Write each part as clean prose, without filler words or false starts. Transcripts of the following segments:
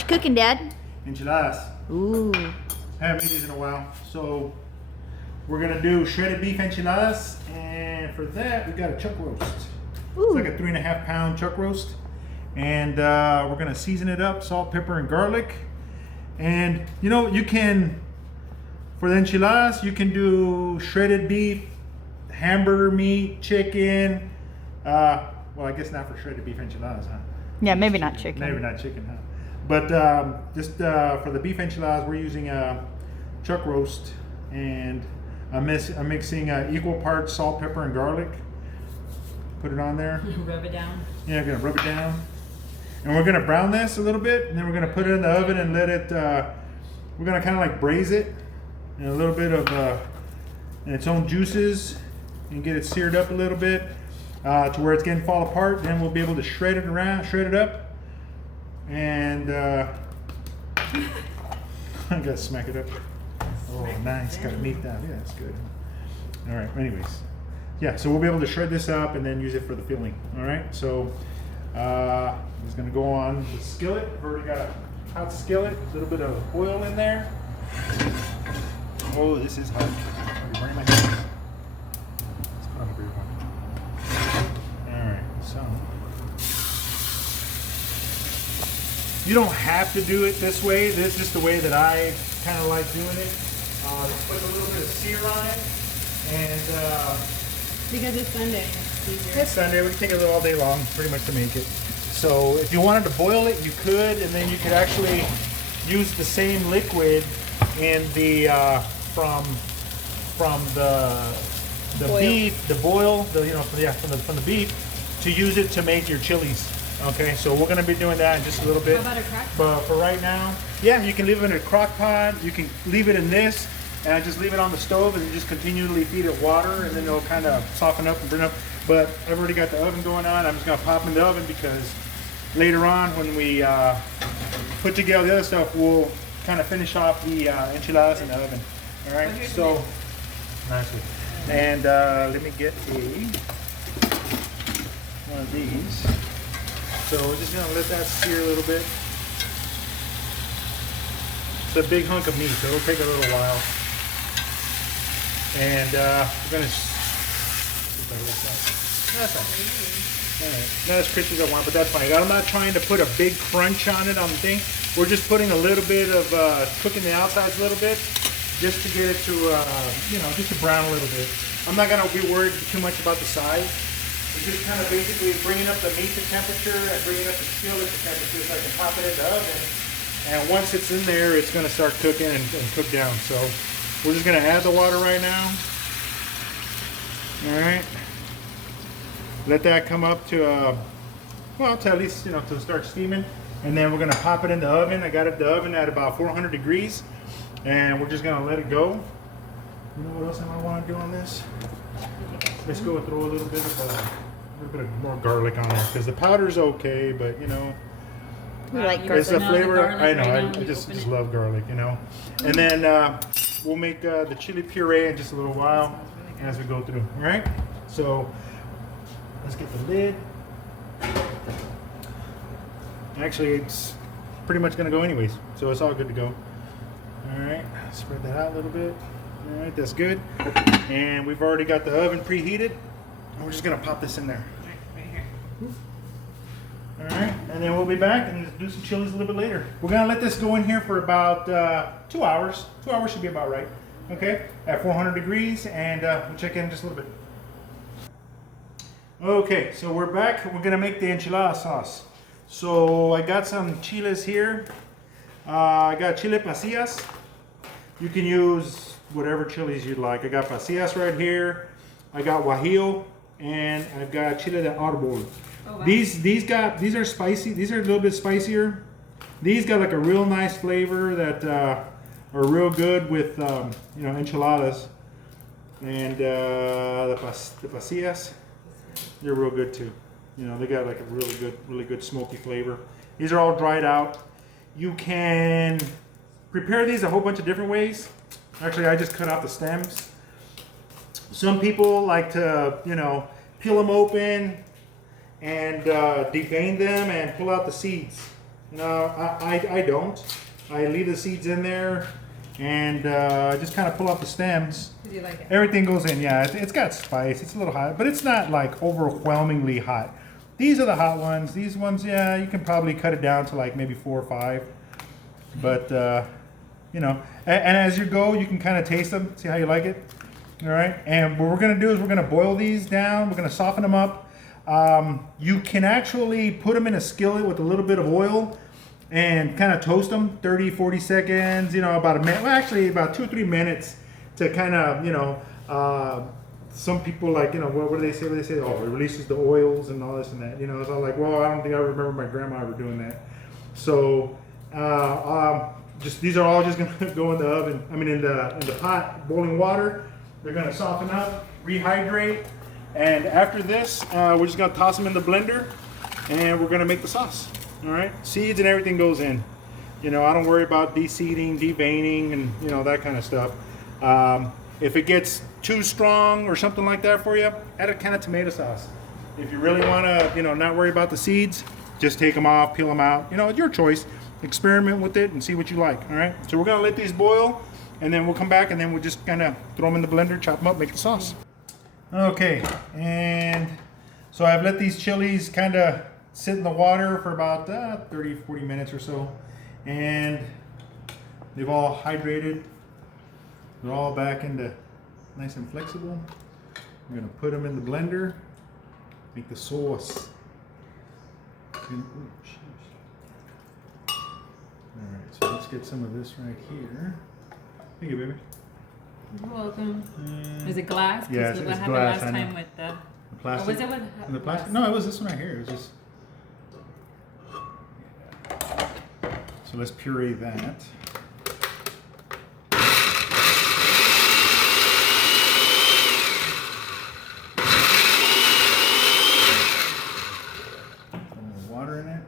What you cooking, Dad? Enchiladas. Ooh. Haven't made these in a while. So we're gonna do shredded beef enchiladas, and for that we got a chuck roast. Ooh. It's like a 3.5 pound chuck roast, and we're gonna season it up, salt, pepper, and garlic. And you know, you can, for the enchiladas, you can do shredded beef, hamburger meat, chicken. Well, I guess not for shredded beef enchiladas, huh? Yeah, maybe not chicken. Maybe not chicken, huh? But just for the beef enchiladas, we're using a chuck roast, and I'm mixing equal parts salt, pepper, and garlic. Put it on there. Rub it down. Yeah, gonna rub it down. And we're gonna brown this a little bit, and then we're gonna put it in the oven and let it, we're gonna kind of like braise it in a little bit of in its own juices and get it seared up a little bit to where it's getting fall apart. Then we'll be able to shred it up. And I gotta smack it up. Oh, nice. Gotta meat that. Yeah, that's good. All right. Anyways, yeah. So we'll be able to shred this up and then use it for the filling. All right. So I'm just gonna go on the skillet. I've already got a hot skillet. A little bit of oil in there. Oh, this is hot. I'm burning my hands. Let's put on the brief one. All right. So. You don't have to do it this way. This is just the way that I kind of like doing it. Just put a little bit of sear on it, and Because it's Sunday. it's Sunday. We can take it all day long, pretty much, to make it. So if you wanted to boil it, you could, and then you could actually use the same liquid in the from the Boil. beef, the boil, from the beef, to use it to make your chilies. Okay, so we're gonna be doing that in just a little bit. How about a crock pot? But for right now, yeah, you can leave it in a crock pot. You can leave it in this, and just leave it on the stove, and you just continually feed it water, and then it'll kind of soften up and burn up. But I've already got the oven going on. I'm just gonna pop in the oven because later on, when we put together the other stuff, we'll kind of finish off the enchiladas in the oven. All right, so nicely. And let me get one of these. So we're just gonna let that sear a little bit. It's a big hunk of meat, so it'll take a little while. And we're gonna. That's fine. All right, not as crispy as I want, but that's fine. I'm not trying to put a big crunch on it on the thing. We're just putting a little bit of cooking the outsides a little bit, just to get it to just to brown a little bit. I'm not gonna be worried too much about the size. It's just kind of basically bringing up the meat to temperature and bringing up the skillet to temperature so I can pop it in the oven. And once it's in there, it's going to start cooking and cook down. So we're just going to add the water right now. All right. Let that come up to, to at least, to start steaming. And then we're going to pop it in the oven. I got it in the oven at about 400 degrees. And we're just going to let it go. You know what else I might want to do on this? Let's go and throw a little bit of more garlic on there, because the powder's okay, but We like garlic. it's the flavor. I know, Right I just love garlic, And then we'll make the chili puree in just a little while as we go through. All right. So let's get the lid. Actually, it's pretty much gonna go anyways, so it's all good to go. All right. Spread that out a little bit. All right, that's good. And we've already got the oven preheated. And we're just gonna pop this in there. Right here. All right, and then we'll be back and do some chilies a little bit later. We're gonna let this go in here for about 2 hours. 2 hours should be about right. Okay, at 400 degrees, and we'll check in just a little bit. Okay, so we're back. We're gonna make the enchilada sauce. So I got some chiles here. I got chile pasillas. You can use whatever chilies you'd like. I got pasillas right here. I got guajillo, and I've got Chile De Arbol. Oh, wow. These are spicy. These are a little bit spicier. These got like a real nice flavor that are real good with enchiladas. And the pasillas, they're real good too. They got like a really good smoky flavor. These are all dried out. You can prepare these a whole bunch of different ways. Actually, I just cut out the stems. Some people like to, peel them open and devein them and pull out the seeds. No, I don't. I leave the seeds in there and just kind of pull off the stems. Do you like it? Everything goes in, yeah. It's got spice. It's a little hot, but it's not like overwhelmingly hot. These are the hot ones. These ones, yeah, you can probably cut it down to like maybe 4 or 5. But, you know, and as you go, you can kind of taste them, see how you like it. All right, and what we're going to do is we're going to boil these down. We're going to soften them up. You can actually put them in a skillet with a little bit of oil and kind of toast them 30, 40 seconds, you know, about a minute. Well, actually about 2 or 3 minutes to kind of, you know, some people like, you know, what do they say? They say, oh, it releases the oils and all this and that. You know, so I'm like, well, I don't think I remember my grandma ever doing that. So, just these are all just going to go in the oven. I mean, in the pot, boiling water. They're going to soften up, rehydrate, and after this, we're just going to toss them in the blender, and we're going to make the sauce. All right, seeds and everything goes in. You know, I don't worry about de-seeding, deveining, and you know that kind of stuff. If it gets too strong or something like that for you, add a can of tomato sauce. If you really want to, you know, not worry about the seeds, just take them off, peel them out. You know, it's your choice. Experiment with it and see what you like. All right, so we're going to let these boil. And then we'll come back and then we'll just kind of throw them in the blender, chop them up, make the sauce. Okay, and so I've let these chilies kind of sit in the water for about 30, 40 minutes or so. And they've all hydrated. They're all back into nice and flexible. We're gonna put them in the blender, make the sauce. All right, so let's get some of this right here. Thank you, baby. You're welcome. Is it glass? Yeah, What it's happened glass, last I know. time with the Plastic. Or was it with The plastic? No, it was this one right here. It was just. So let's puree that. A little water in it.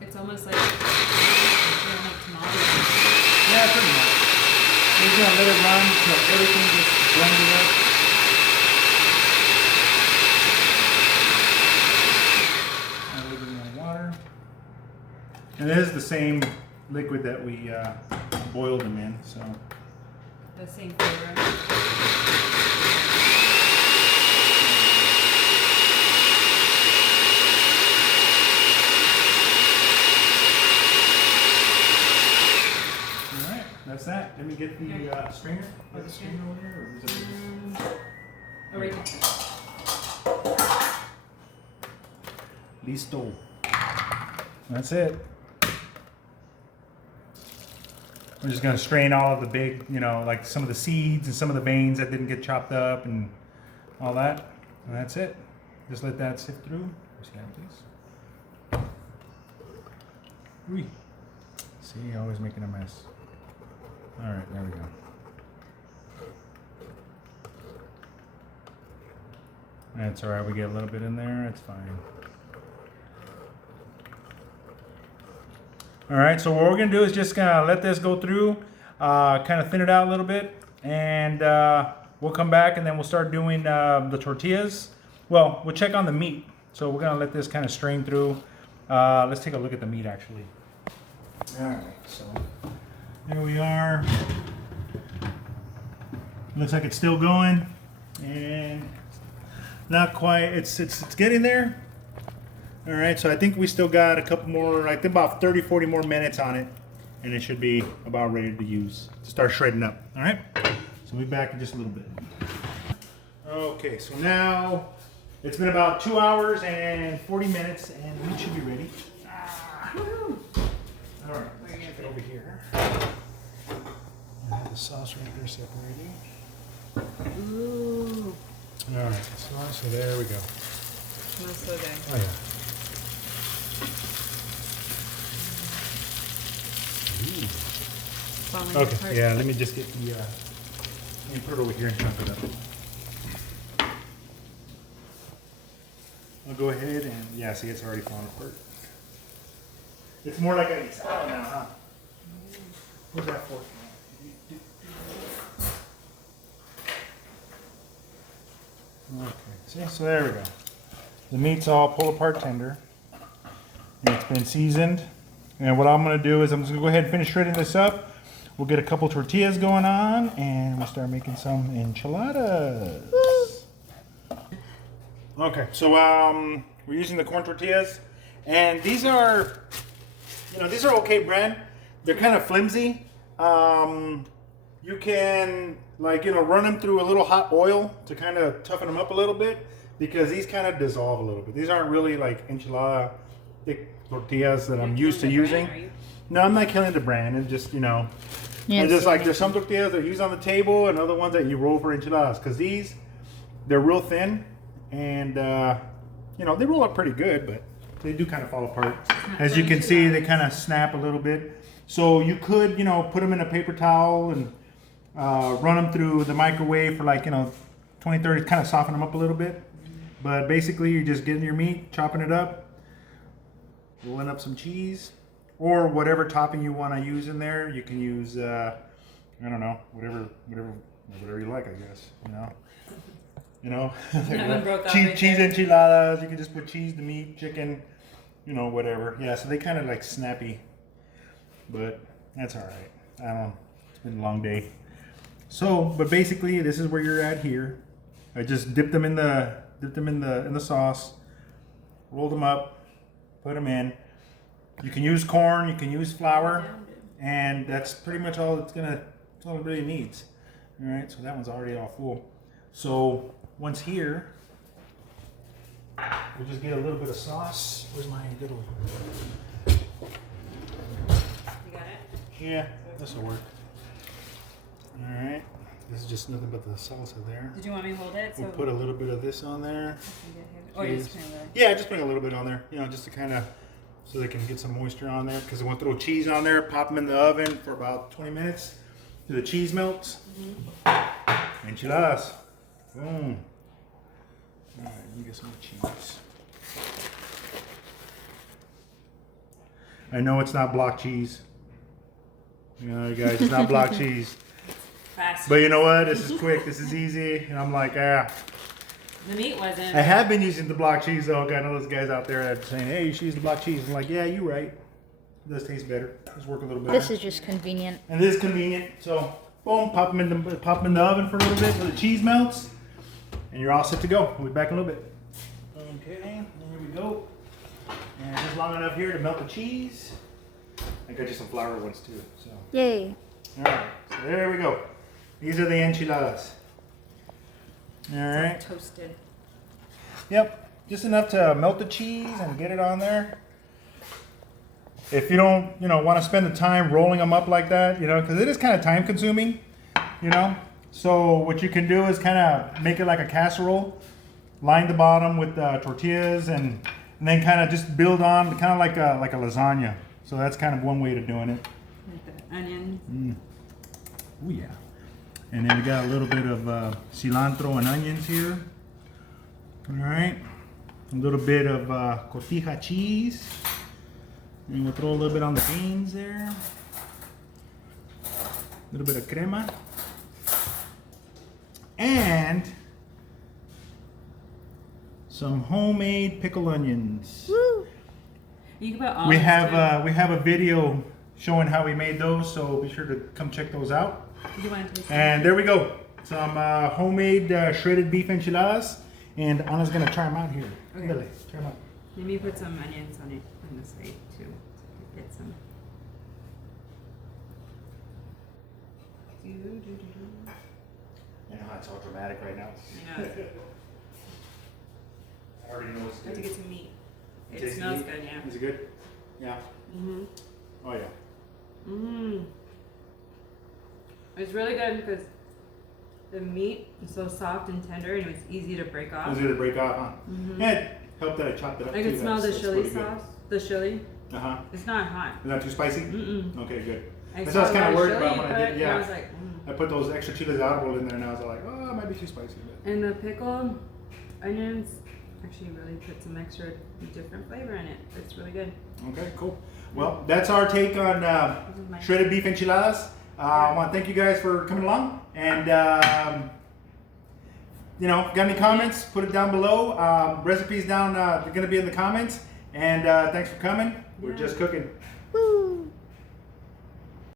It's almost like tamales. Yeah, pretty much. We're just gonna let it run until everything gets blended up. Add a little bit more water. And it is the same liquid that we boiled them in, so. The same flavor. That's that. Let me get the strainer. Is the strainer over here, or is it Right here. Listo. That's it. I'm just gonna strain all of the big, you know, like some of the seeds and some of the veins that didn't get chopped up and all that. And that's it. Just let that sift through. Please. Ooh. See, always making a mess. All right, there we go. That's all right. We get a little bit in there. It's fine. All right. So what we're gonna do is just gonna let this go through, kind of thin it out a little bit, and we'll come back and then we'll start doing the tortillas. Well, we'll check on the meat. So we're gonna let this kind of strain through. Let's take a look at the meat actually. All right. So. There we are. Looks like it's still going, and not quite. It's getting there. All right, so I think we still got a couple more, I think about 30, 40 more minutes on it, and it should be about ready to use to start shredding up. All right, so we'll be back in just a little bit. Okay, so now it's been about 2 hours and 40 minutes, and we should be ready. All right, let's get it over here. I have the sauce right there separating. Ooh. All right, so there we go. Smells so good. Oh yeah. Falling Okay, apart. yeah. Let me just get the. Let me put it over here and chunk it up. I'll go ahead and yeah. See, it's already falling apart. It's more like a salad now, huh? Where's that fork? Okay, see, so there we go. The meat's all pull apart tender. And it's been seasoned. And what I'm gonna do is I'm just gonna go ahead and finish shredding this up. We'll get a couple tortillas going on and we'll start making some enchiladas. Okay, so we're using the corn tortillas, and these are, these are okay brand. They're kind of flimsy. You can run them through a little hot oil to kind of toughen them up a little bit, because these kind of dissolve a little bit. These aren't really like enchilada thick tortillas that I'm used to using. No, I'm not killing the brand. It's just, it's just like there's some tortillas that you use on the table and other ones that you roll for enchiladas, because they're real thin, and they roll up pretty good, but they do kind of fall apart. As you can see, they kind of snap a little bit. So you could, put them in a paper towel and run them through the microwave for 20, 30, kind of soften them up a little bit. But basically, you're just getting your meat, chopping it up, rolling up some cheese, or whatever topping you want to use in there. You can use, I don't know, whatever you like, I guess. Cheese enchiladas. You can just put cheese, the meat, chicken, whatever. Yeah, so they kind of snappy, but that's all right. I don't know. It's been a long day. So, but basically, this is where you're at here. I just dipped them in the sauce, rolled them up, put them in. You can use corn, you can use flour, and that's pretty much all it's all it really needs. All right, so that one's already all full. So once here, we'll just get a little bit of sauce. Where's my little? You got it? Yeah, this will work. All right, this is just nothing but the salsa there. Did you want me to hold it? We'll put a little bit of this on there. Oh, you just kind of Yeah, just bring a little bit on there, just to kind of, so they can get some moisture on there, because I want to throw cheese on there, pop them in the oven for about 20 minutes till the cheese melts. Enchiladas. Boom. All right, let me get some more cheese. I know it's not block cheese. Guys, it's not block cheese. fast. But you know what? This is quick. This is easy. And I'm like, The meat wasn't. I have been using the block cheese though. I know those guys out there that are saying, hey, you should use the block cheese. I'm like, yeah, you're right. It does taste better. It does work a little better. This is just convenient. And it is convenient. So, boom, pop them in the oven for a little bit so the cheese melts. And you're all set to go. We'll be back in a little bit. Okay, there we go. And just long enough here to melt the cheese. I got you some flour ones too. So. Yay. All right, so there we go. These are the enchiladas. All right. Toasted. Yep, just enough to melt the cheese and get it on there. If you don't, want to spend the time rolling them up like that, because it is kind of time consuming, So what you can do is kind of make it like a casserole, line the bottom with tortillas, and then kind of just build on, kind of like a lasagna. So that's kind of one way to doing it. Like the onions. Oh yeah. And then we got a little bit of cilantro and onions here. All right. A little bit of cotija cheese. And we'll throw a little bit on the beans there. A little bit of crema. And some homemade pickled onions. Woo! You can put olives We have a video showing how we made those, so be sure to come check those out. Do you want to taste And there we go. Some homemade shredded beef enchiladas. And Anna's going to try them out here. Okay. Dale, try them out. Let me put some onions on it on the side too. So get some. You know how it's all dramatic right now. You know, I already know it's I have to good. get some meat. It Tasty smells meat? good, yeah. Is it good? Yeah. Mhm. Oh yeah. Mhm. It's really good because the meat is so soft and tender, and it's easy to break It off. was good to break off, huh? Mhm. Yeah, it helped that I chopped it up I too. can smell the That's chili pretty good. sauce. The chili. Uh-huh. It's not hot. Is that too spicy? Mm-mm. Okay, good. I That's what I was saw a kind of lot worried chili about when I did. and Yeah. I was like, I put those extra Chiles De Arbol in there, and I was like, oh, it might be too spicy. But. And the pickled onions actually really put some extra different flavor in it. It's really good. Okay, cool. Well, that's our take on This is my shredded beef enchiladas. I want to thank you guys for coming along, and you know, got any comments? Put it down below. Recipes down, they're gonna be in the comments. And thanks for coming. We're Yeah. just cooking.